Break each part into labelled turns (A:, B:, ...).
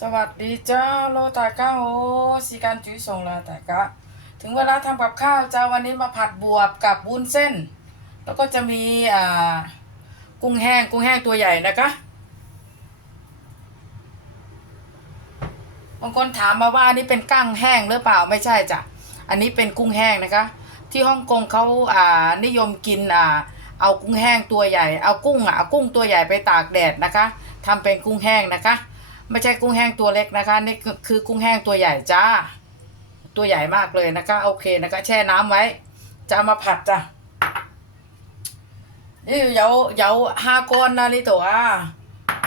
A: สวัสดีเจ้าโลตาก้าโอสีการจุ้ยส่งลาตากะถึงเวลาทำกับข้าวเจ้าวันนี้มาผัดบวบกับวุ้นเส้น แล้วก็จะมีอ่ากุ้งแห้งกุ้งแห้งตัวใหญ่นะคะบางคนถามมาว่าอันนี้เป็นกั้งแห้งหรือเปล่าไม่ใช่จ้ะอันนี้เป็นกุ้งแห้งนะคะ ที่ฮ่องกงเขาอ่านิยมกินอ่าเอากุ้งแห้งตัวใหญ่ เอากุ้งอะเอากุ้งตัวใหญ่ไปตากแดดนะคะทำเป็นกุ้งแห้งนะคะ ไม่ใช่กุ้งแห้งตัวเล็กนะคะนี่คือกุ้งแห้งตัวใหญ่จ้า ตัวใหญ่มากเลยนะคะโอเคนะคะ แช่น้ำไว้ จะมาผัดจ้ะนี่เยวเยวห้าก้อนนะนี่ตัว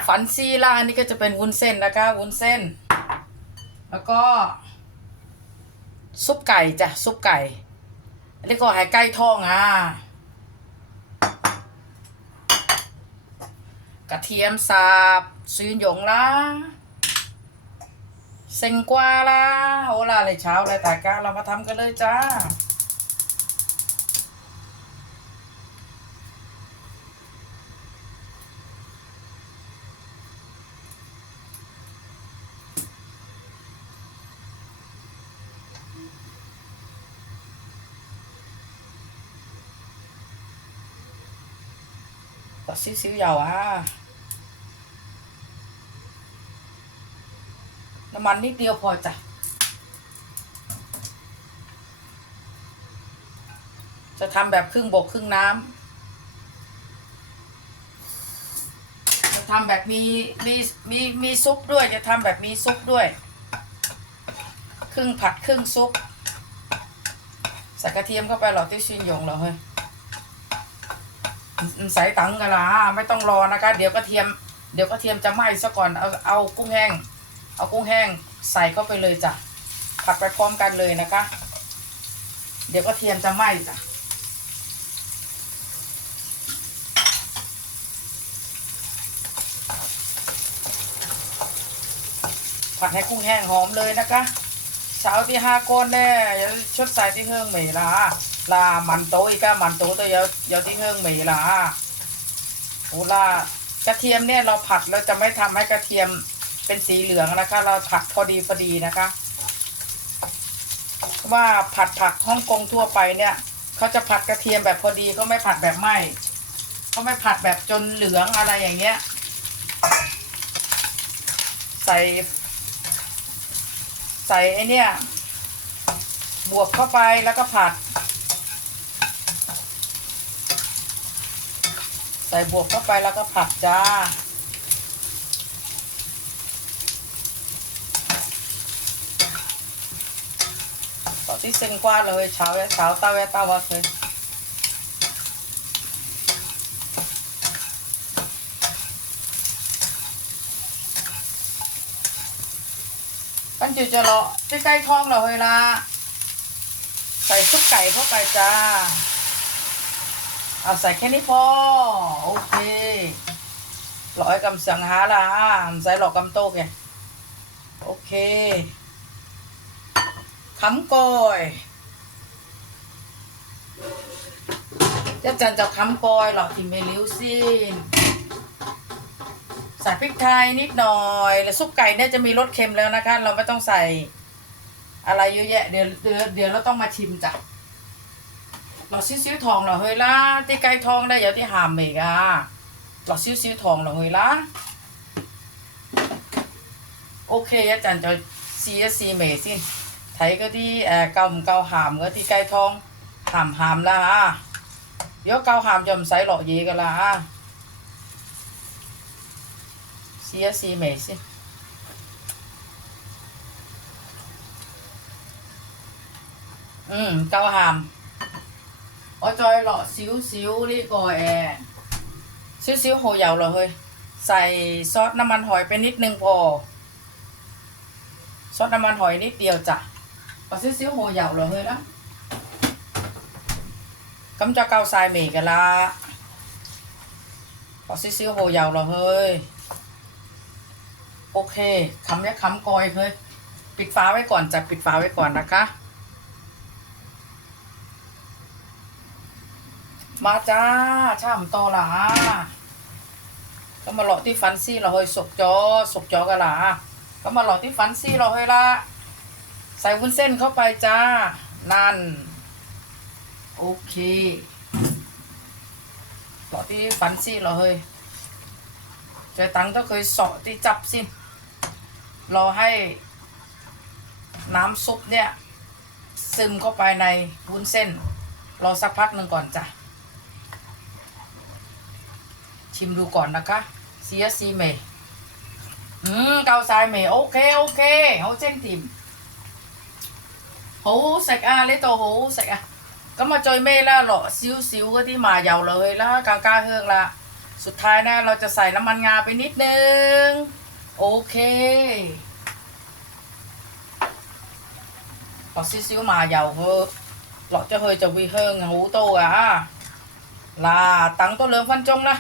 A: ฝันซีล่าอันนี้ก็จะเป็นวุ้นเส้นนะคะวุ้นเส้น แล้วก็ ซุปไก่จ้ะซุปไก่อันนี้ก็หายไก่ทองอะกระเทียมสับซื้อหยงละ เซ็งกว่าละโหล่ะเลยเช้าเลยแต่กาเรามาทำกันเลยจ้าตัดซิ้วๆยาวอะ น้ำมันนิดเดียวพอจ้ะจะทำแบบครึ่งบกครึ่งน้ำจะทำแบบมีมีมีมีซุปด้วย จะทำแบบมีซุปด้วย ครึ่งผัดครึ่งซุปใส่กระเทียมเข้าไปหรอที่ชินหยงเหรอเฮ้ยใส่ตังกันละไม่ต้องรอนะคะ เดี๋ยวกระเทียม เดี๋ยวกระเทียมจะไหม้ซะก่อนเอาเอากุ้งแห้ง เอากุ้งแห้งใส่เข้าไปเลยจ้ะผัดไปพร้อมกันเลยนะคะ เดี๋ยวกระเทียมจะไหม้จ้ะผัดให้กุ้งแห้งหอมเลยนะคะเช้าที่ห้าก้นแน่ย่าชดใส่ที่เฮืองเหม่ละลามันโตอีกะมันโตตัวเยอะเยอะที่เฮืองเหม่ละโอ้ล่ากระเทียมเนี่ยเราผัดเราจะไม่ทำให้กระเทียม เป็นสีเหลืองนะคะ เราผัดพอดีพอดีนะคะ ว่าผัดผักฮ่องกงทั่วไปเนี่ยเขาจะผัดกระเทียมแบบพอดีก็ไม่ผัดแบบไหม้เขาไม่ผัดแบบจนเหลืองอะไรอย่างเงี้ย ใส่ ใส่ไอเนี่ย บวบเข้าไปแล้วก็ผัด ใส่บวบเข้าไปแล้วก็ผัดจ้า ต่อที่เส้นกว้าเลยเช้าแวะเช้าเต้าแวะเต้าวัดเลยปั้นจิ๋วจะเลาะใกล้ๆท้องเราเลยละใส่ซุปไก่เข้าไปจ้าเอาใส่แค่นี้พอโอเคร้อยกำสังหาละใส่หลอกกำโต๊กไงโอเค ขำกอยจะจันจะขำกอยหรอกที่ไม่ริ้วสิใส่พริกไทยนิดหน่อย แล้วซุปไก่เนี่ยจะมีรสเค็มแล้วนะคะ เราไม่ต้องใส่อะไรเยอะแยะเดี๋ยวเดี๋ยวเดี๋ยวเราต้องมาชิมจ้ะเราซิ้วซิ้วทองเหรอเฮ้ยล่ะที่ไก่ทองได้เดี๋ยวที่หามเมกอะเราซิ้วซิ้วทองเหรอเฮ้ยล่ะโอเคอาจารย์จะซีซีเมสิ ไทยก็ที่เอ่อเกาเกาหามก็ที่ไก่ทองหามหามละอะเดี๋ยวเกาหามจำใส่หล่อเยกันละอะเสียสีเมสิอืมเกาหามอ๋จอยหล่อสิวซิวนี่ก่อแอซิวซิวโหยาวเหอยใส่ซอสน้ำมันหอยไปนิดนึงพอ ซอสน้ำมันหอยนิดเดียวจ้ะ có xíu xíu hồi dầu rồi hơi đó cắm cho cao xài mì cái là có xíu xíu hồi dầu rồi hơi ok คำนี้คำกอยเฮ้ยปิดฟ้าไว้ก่อนจะปิดฟ้าไว้ก่อนนะคะ มาจ้าช่ำโตหล่ะก็มาเลาะที่ฟันซี่เราเฮ้ยสกจอสกจอกันล่ะก็มาหลอดที่ฟันซี่เราให้ละ ส่วุ้นเส้นเข้าไปจ้า นั่น โอเคหลอที่ฟันซี่เราเฮ้ยใจตังต้องเคยเสาะที่จับสิรอให้น้ำซุปเนี่ย ซึมเข้าไปในวุ้นเส้น รอสักพักหนึ่งก่อนจ้ะ ชิมดูก่อนนะคะเสียซีเมย์อืมเกาสายเมย์โอเค โอเคเขาเส้นติ่ม 好食啊！呢度好好食啊！咁啊最尾啦，落少少嗰啲麻油落去啦，更加香啦。สุดท้ายนะเราจะใส่น้ำมันงาไปนิดนึง โอเค落少少麻油佢落咗去就会香好多啊！嗱，等多两分钟啦，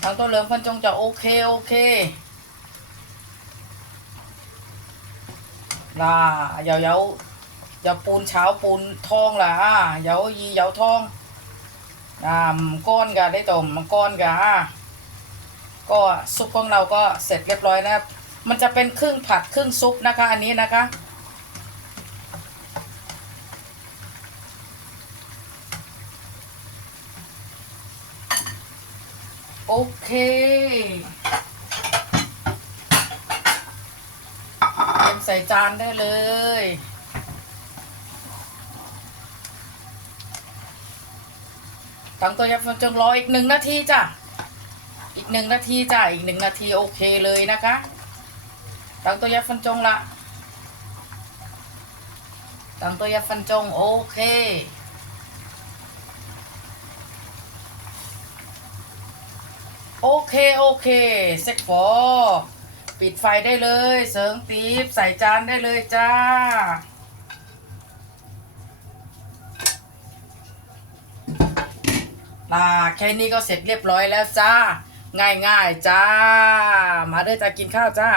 A: 等多两分钟就 OK OK。 น่าเยาเยาเยาปูนเช้าปูนทองละอ่เยายีเยาทองน่าก้อนกันได้ต่มก้อนกันอะก็ซุปของเราก็เสร็จเรียบร้อยนะครับ มันจะเป็นครึ่งผัดครึ่งซุปนะคะ อันนี้นะคะโอเค ใส่จานได้เลย ตั้งตัวยับจงรออีกหนึ่งนาทีจ้ะ อีกหนึ่งนาทีจ้ะ อีกหนึ่งนาทีโอเคเลยนะคะตั้งตัวยับฟันจงละตั้งตัวยับฟันจงโอเคโอเค โอเคเซ็กฟอ ปิดไฟได้เลย เสริงปี๊บใส่จานได้เลยจ้า น่าแค่นี้ก็เสร็จเรียบร้อยแล้วจ้า ง่ายๆจ้า มาเด้อจ้ากินข้าวจ้า